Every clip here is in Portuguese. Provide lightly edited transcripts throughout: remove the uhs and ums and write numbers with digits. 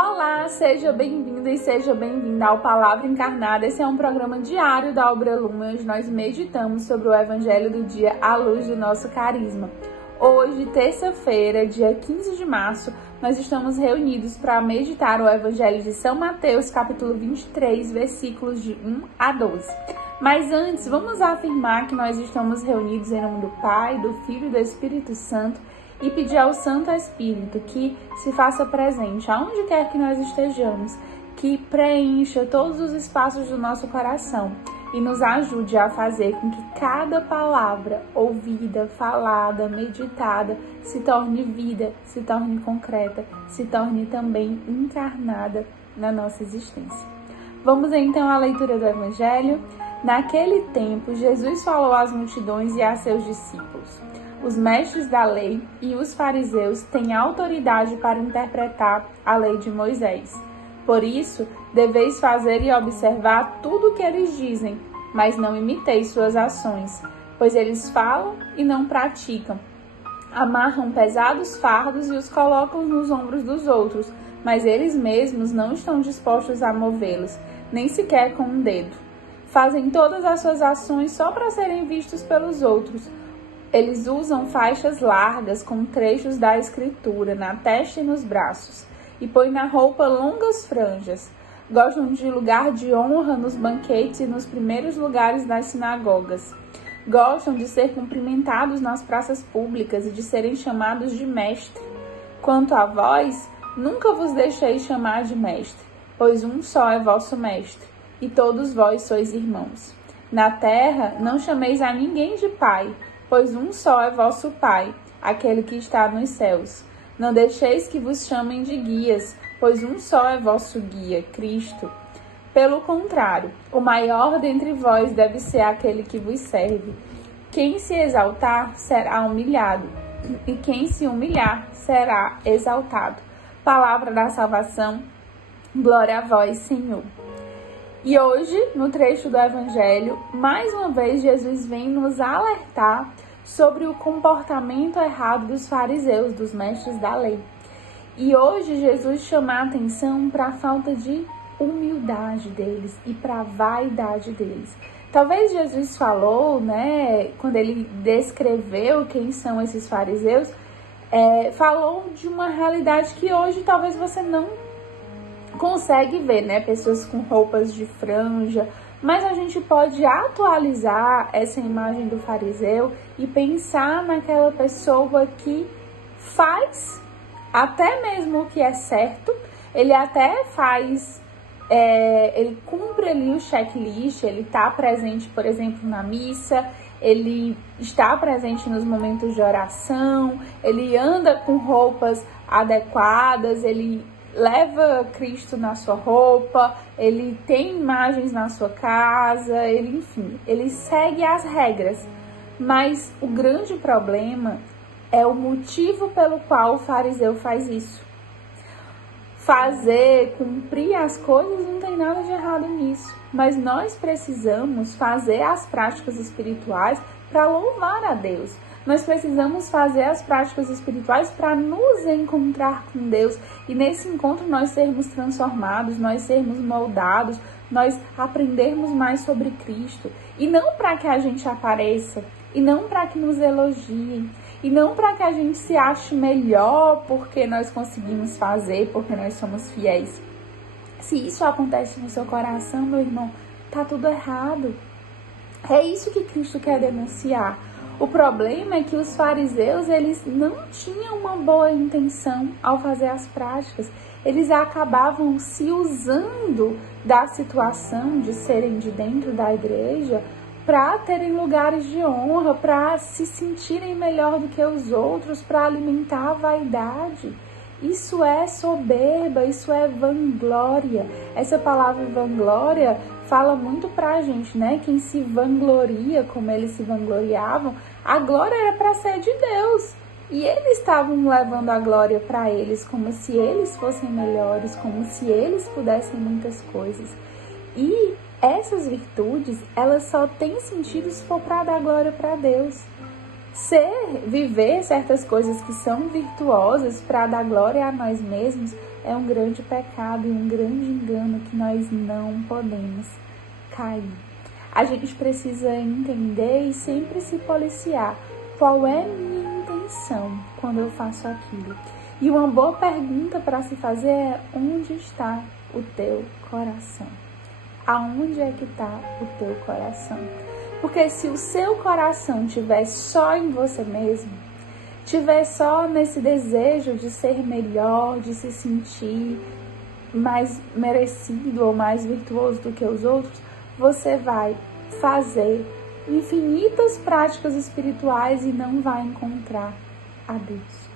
Olá, seja bem-vindo e seja bem-vinda ao Palavra Encarnada. Esse é um programa diário da Obra Lumen, onde nós meditamos sobre o Evangelho do dia à luz do nosso carisma. Hoje, terça-feira, dia 15 de março, nós estamos reunidos para meditar o Evangelho de São Mateus, capítulo 23, versículos de 1 a 12. Mas antes, vamos afirmar que nós estamos reunidos em nome do Pai, do Filho e do Espírito Santo, e pedir ao Santo Espírito que se faça presente aonde quer que nós estejamos, que preencha todos os espaços do nosso coração e nos ajude a fazer com que cada palavra ouvida, falada, meditada se torne vida, se torne concreta, se torne também encarnada na nossa existência. Vamos então à leitura do Evangelho. Naquele tempo, Jesus falou às multidões e a seus discípulos: os mestres da lei e os fariseus têm autoridade para interpretar a lei de Moisés. Por isso, deveis fazer e observar tudo o que eles dizem, mas não imiteis suas ações, pois eles falam e não praticam. Amarram pesados fardos e os colocam nos ombros dos outros, mas eles mesmos não estão dispostos a movê-los, nem sequer com um dedo. Fazem todas as suas ações só para serem vistos pelos outros. Eles usam faixas largas com trechos da Escritura na testa e nos braços, e põem na roupa longas franjas. Gostam de lugar de honra nos banquetes e nos primeiros lugares das sinagogas. Gostam de ser cumprimentados nas praças públicas e de serem chamados de mestre. Quanto a vós, nunca vos deixei chamar de mestre, pois um só é vosso mestre, e todos vós sois irmãos. Na terra, não chameis a ninguém de pai, pois um só é vosso Pai, aquele que está nos céus. Não deixeis que vos chamem de guias, pois um só é vosso guia, Cristo. Pelo contrário, o maior dentre vós deve ser aquele que vos serve. Quem se exaltar será humilhado, e quem se humilhar será exaltado. Palavra da salvação, glória a vós, Senhor. E hoje, no trecho do Evangelho, mais uma vez Jesus vem nos alertar sobre o comportamento errado dos fariseus, dos mestres da lei. E hoje Jesus chama a atenção para a falta de humildade deles e para a vaidade deles. Talvez Jesus falou, quando ele descreveu quem são esses fariseus, falou de uma realidade que hoje talvez você não consegue ver, pessoas com roupas de franja, mas a gente pode atualizar essa imagem do fariseu e pensar naquela pessoa que faz até mesmo o que é certo, ele até faz, ele cumpre ali o checklist, ele está presente, por exemplo, na missa, ele está presente nos momentos de oração, ele anda com roupas adequadas, ele leva Cristo na sua roupa, ele tem imagens na sua casa, ele segue as regras. Mas o grande problema é o motivo pelo qual o fariseu faz isso. Cumprir as coisas, não tem nada de errado nisso. Mas nós precisamos fazer as práticas espirituais para louvar a Deus. Nós precisamos fazer as práticas espirituais para nos encontrar com Deus e nesse encontro nós sermos transformados, nós sermos moldados, nós aprendermos mais sobre Cristo. E não para que a gente apareça, e não para que nos elogiem, e não para que a gente se ache melhor porque nós conseguimos fazer, porque nós somos fiéis. Se isso acontece no seu coração, meu irmão, tá tudo errado. É isso que Cristo quer denunciar. O problema é que os fariseus, eles não tinham uma boa intenção ao fazer as práticas. Eles acabavam se usando da situação de serem de dentro da igreja para terem lugares de honra, para se sentirem melhor do que os outros, para alimentar a vaidade. Isso é soberba, isso é vanglória. Essa palavra vanglória fala muito pra gente, Quem se vangloria, como eles se vangloriavam, a glória era para ser de Deus. E eles estavam levando a glória para eles, como se eles fossem melhores, como se eles pudessem muitas coisas. E essas virtudes, elas só têm sentido se for para dar glória para Deus. Viver certas coisas que são virtuosas para dar glória a nós mesmos é um grande pecado e um grande engano que nós não podemos cair. A gente precisa entender e sempre se policiar. Qual é minha intenção quando eu faço aquilo? E uma boa pergunta para se fazer é: onde está o teu coração? Aonde é que está o teu coração? Porque se o seu coração estiver só em você mesmo, estiver só nesse desejo de ser melhor, de se sentir mais merecido ou mais virtuoso do que os outros, você vai fazer infinitas práticas espirituais e não vai encontrar a Deus.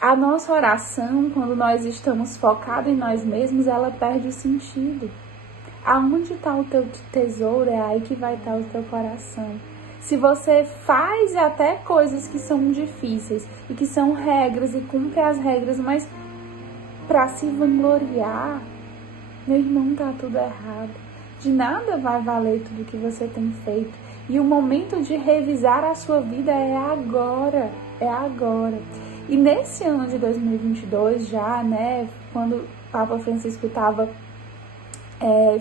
A nossa oração, quando nós estamos focados em nós mesmos, ela perde o sentido. Aonde está o teu tesouro, é aí que vai estar o teu coração. Se você faz até coisas que são difíceis e que são regras e cumpre as regras, mas para se vangloriar, meu irmão, tá tudo errado. De nada vai valer tudo que você tem feito. E o momento de revisar a sua vida é agora, é agora. E nesse ano de 2022 já, né, quando o Papa Francisco estava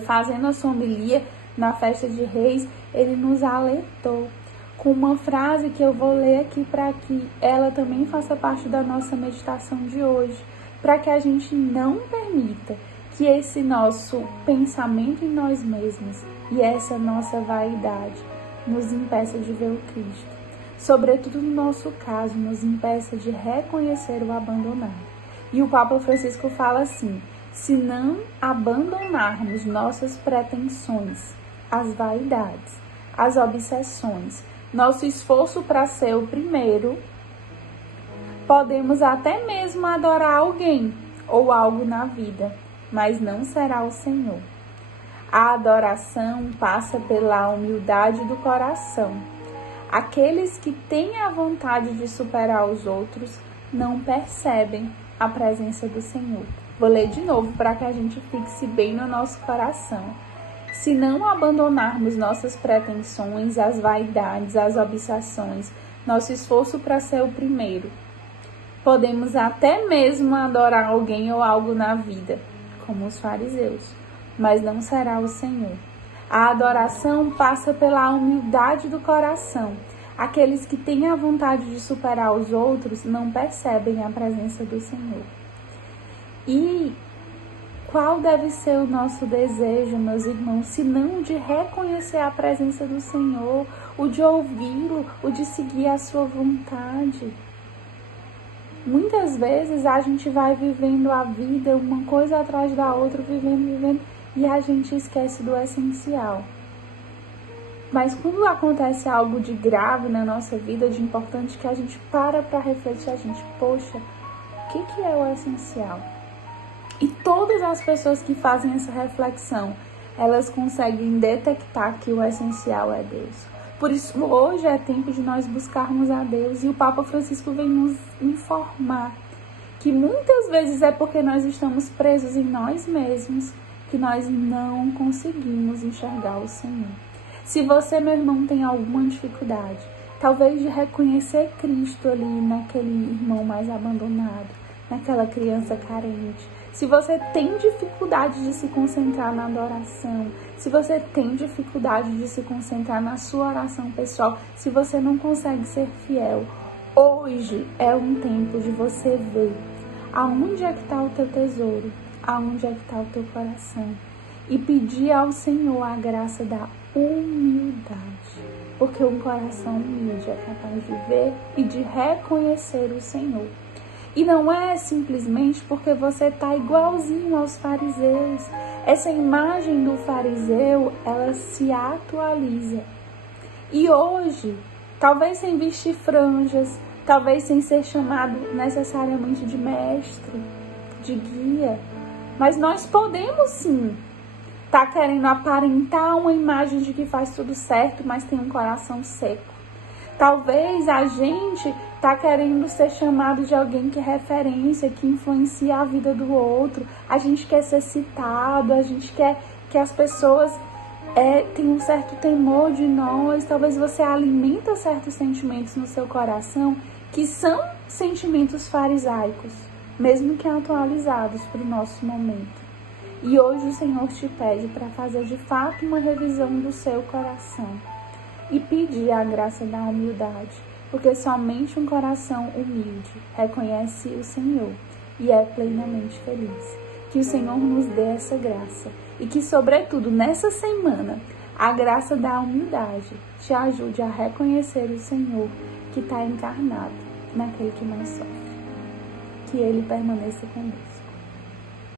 fazendo a sua homilia na festa de Reis, ele nos alertou com uma frase que eu vou ler aqui para que ela também faça parte da nossa meditação de hoje, para que a gente não permita que esse nosso pensamento em nós mesmos e essa nossa vaidade nos impeça de ver o Cristo. Sobretudo no nosso caso, nos impeça de reconhecer o abandonado. E o Papa Francisco fala assim: se não abandonarmos nossas pretensões, as vaidades, as obsessões, nosso esforço para ser o primeiro, podemos até mesmo adorar alguém ou algo na vida, mas não será o Senhor. A adoração passa pela humildade do coração. Aqueles que têm a vontade de superar os outros não percebem a presença do Senhor. Vou ler de novo para que a gente fixe bem no nosso coração. Se não abandonarmos nossas pretensões, as vaidades, as obsessões, nosso esforço para ser o primeiro, podemos até mesmo adorar alguém ou algo na vida, como os fariseus, mas não será o Senhor. A adoração passa pela humildade do coração. Aqueles que têm a vontade de superar os outros não percebem a presença do Senhor. E qual deve ser o nosso desejo, meus irmãos, se não de reconhecer a presença do Senhor, o de ouvi-lo, o de seguir a sua vontade? Muitas vezes a gente vai vivendo a vida, uma coisa atrás da outra, vivendo, e a gente esquece do essencial. Mas quando acontece algo de grave na nossa vida, de importante, que a gente para refletir, a gente, poxa, o que é o essencial? E todas as pessoas que fazem essa reflexão, elas conseguem detectar que o essencial é Deus. Por isso, hoje é tempo de nós buscarmos a Deus. E o Papa Francisco vem nos informar que muitas vezes é porque nós estamos presos em nós mesmos que nós não conseguimos enxergar o Senhor. Se você, meu irmão, tem alguma dificuldade, talvez de reconhecer Cristo ali naquele irmão mais abandonado, naquela criança carente, se você tem dificuldade de se concentrar na adoração, se você tem dificuldade de se concentrar na sua oração pessoal, se você não consegue ser fiel, hoje é um tempo de você ver aonde é que está o teu tesouro, aonde é que está o teu coração, e pedir ao Senhor a graça da humildade, porque um coração humilde é capaz de ver e de reconhecer o Senhor. E não é simplesmente porque você está igualzinho aos fariseus. Essa imagem do fariseu, ela se atualiza. E hoje, talvez sem vestir franjas, talvez sem ser chamado necessariamente de mestre, de guia, mas nós podemos sim estar querendo aparentar uma imagem de que faz tudo certo, mas tem um coração seco. Talvez a gente está querendo ser chamado de alguém que é referência, que influencia a vida do outro. A gente quer ser citado, a gente quer que as pessoas tenham um certo temor de nós. Talvez você alimenta certos sentimentos no seu coração que são sentimentos farisaicos. mesmo que atualizados para o nosso momento. E hoje o Senhor te pede para fazer de fato uma revisão do seu coração e pedir a graça da humildade, porque somente um coração humilde reconhece o Senhor e é plenamente feliz. Que o Senhor nos dê essa graça e que, sobretudo, nessa semana, a graça da humildade te ajude a reconhecer o Senhor que está encarnado naquele que não sofre. Que Ele permaneça conosco.